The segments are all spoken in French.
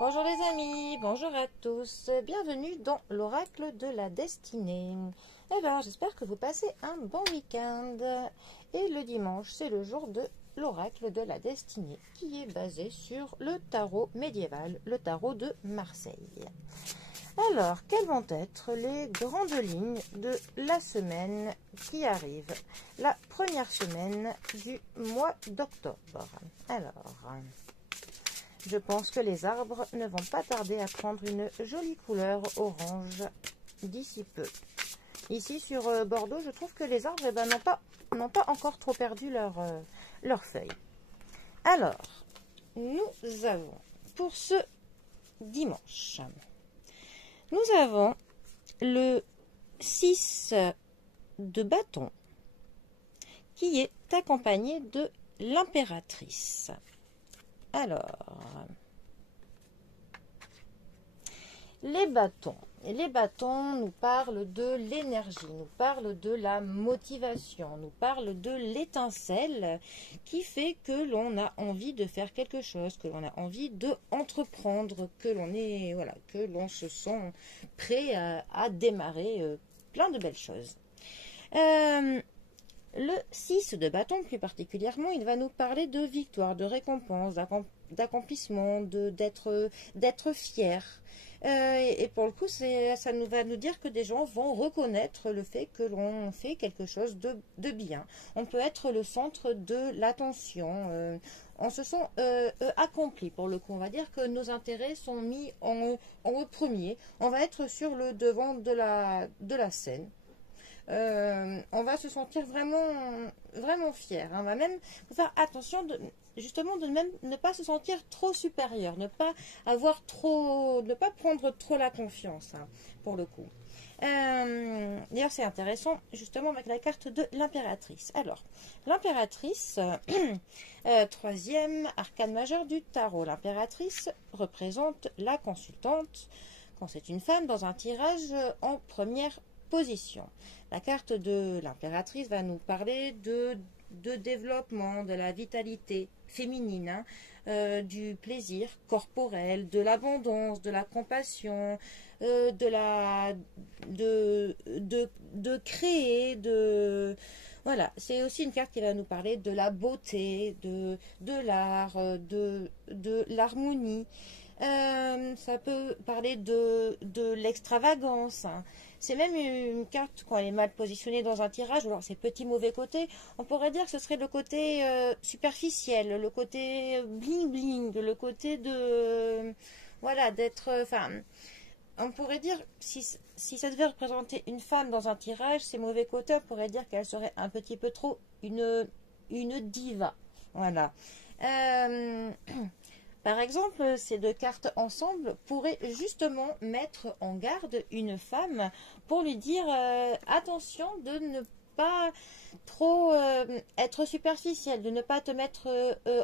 Bonjour les amis, bonjour à tous, bienvenue dans l'oracle de la destinée. Alors j'espère que vous passez un bon week-end. Et le dimanche c'est le jour de l'oracle de la destinée qui est basé sur le tarot médiéval, le tarot de Marseille. Alors, quelles vont être les grandes lignes de la semaine qui arrive? La première semaine du mois d'octobre. Alors, je pense que les arbres ne vont pas tarder à prendre une jolie couleur orange d'ici peu. Ici sur Bordeaux, je trouve que les arbres n'ont pas encore trop perdu leurs feuilles. Alors, nous avons pour ce dimanche, nous avons le 6 de bâton qui est accompagné de l'impératrice. Alors, les bâtons nous parlent de l'énergie, nous parlent de la motivation, nous parlent de l'étincelle qui fait que l'on a envie de faire quelque chose, que l'on a envie de entreprendre, que l'on se sent prêt à démarrer plein de belles choses. Le 6 de bâton, plus particulièrement, il va nous parler de victoire, de récompense, d'accomplissement, d'être fier. Et pour le coup, ça va nous dire que des gens vont reconnaître le fait que l'on fait quelque chose de bien. On peut être le centre de l'attention. On se sent accompli pour le coup. On va dire que nos intérêts sont mis en premier. On va être sur le devant de la scène. On va se sentir vraiment fier. On va même faire attention justement de même ne pas se sentir trop supérieur, ne pas prendre trop la confiance pour le coup. D'ailleurs, c'est intéressant justement avec la carte de l'impératrice. Alors, l'impératrice, troisième arcane majeur du tarot. L'impératrice représente la consultante quand c'est une femme dans un tirage en première position. La carte de l'impératrice va nous parler de développement, de la vitalité féminine, du plaisir corporel, de l'abondance, de la compassion, de créer, voilà, c'est aussi une carte qui va nous parler de la beauté, de l'art, de l'harmonie. Ça peut parler de l'extravagance. C'est même une carte, quand elle est mal positionnée dans un tirage, ou alors ses petits mauvais côtés, on pourrait dire que ce serait le côté superficiel, le côté bling-bling, le côté de... Voilà, d'être... Enfin, on pourrait dire, si ça devait représenter une femme dans un tirage, ses mauvais côtés, on pourrait dire qu'elle serait un petit peu trop une diva. Voilà. Par exemple, ces deux cartes ensemble pourraient justement mettre en garde une femme pour lui dire attention de ne pas trop être superficielle, de ne pas te mettre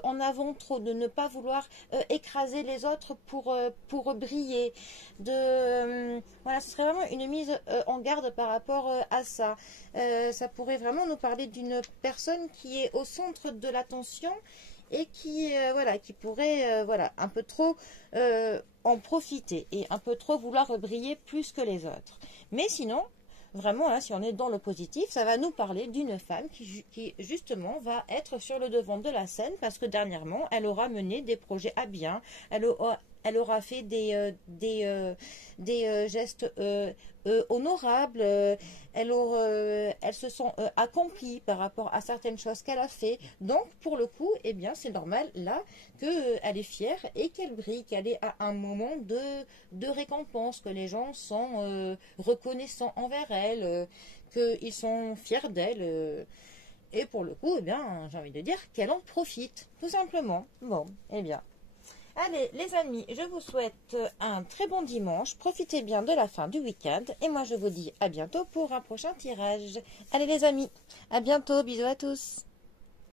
en avant trop, de ne pas vouloir écraser les autres pour briller. Voilà, ce serait vraiment une mise en garde par rapport à ça. Ça pourrait vraiment nous parler d'une personne qui est au centre de l'attention et qui pourrait un peu trop en profiter et un peu trop vouloir briller plus que les autres. Mais sinon, vraiment, si on est dans le positif, ça va nous parler d'une femme qui justement va être sur le devant de la scène parce que dernièrement, elle aura mené des projets à bien, elle aura fait des gestes honorables, elle se sent accomplie par rapport à certaines choses qu'elle a fait. Donc, pour le coup, eh bien, c'est normal là qu'elle est fière et qu'elle brille, qu'elle est à un moment de récompense, que les gens sont reconnaissants envers elle, qu'ils sont fiers d'elle. Et pour le coup, eh bien, j'ai envie de dire qu'elle en profite, tout simplement. Bon, eh bien. Allez, les amis, je vous souhaite un très bon dimanche. Profitez bien de la fin du week-end. Et moi, je vous dis à bientôt pour un prochain tirage. Allez, les amis, à bientôt. Bisous à tous.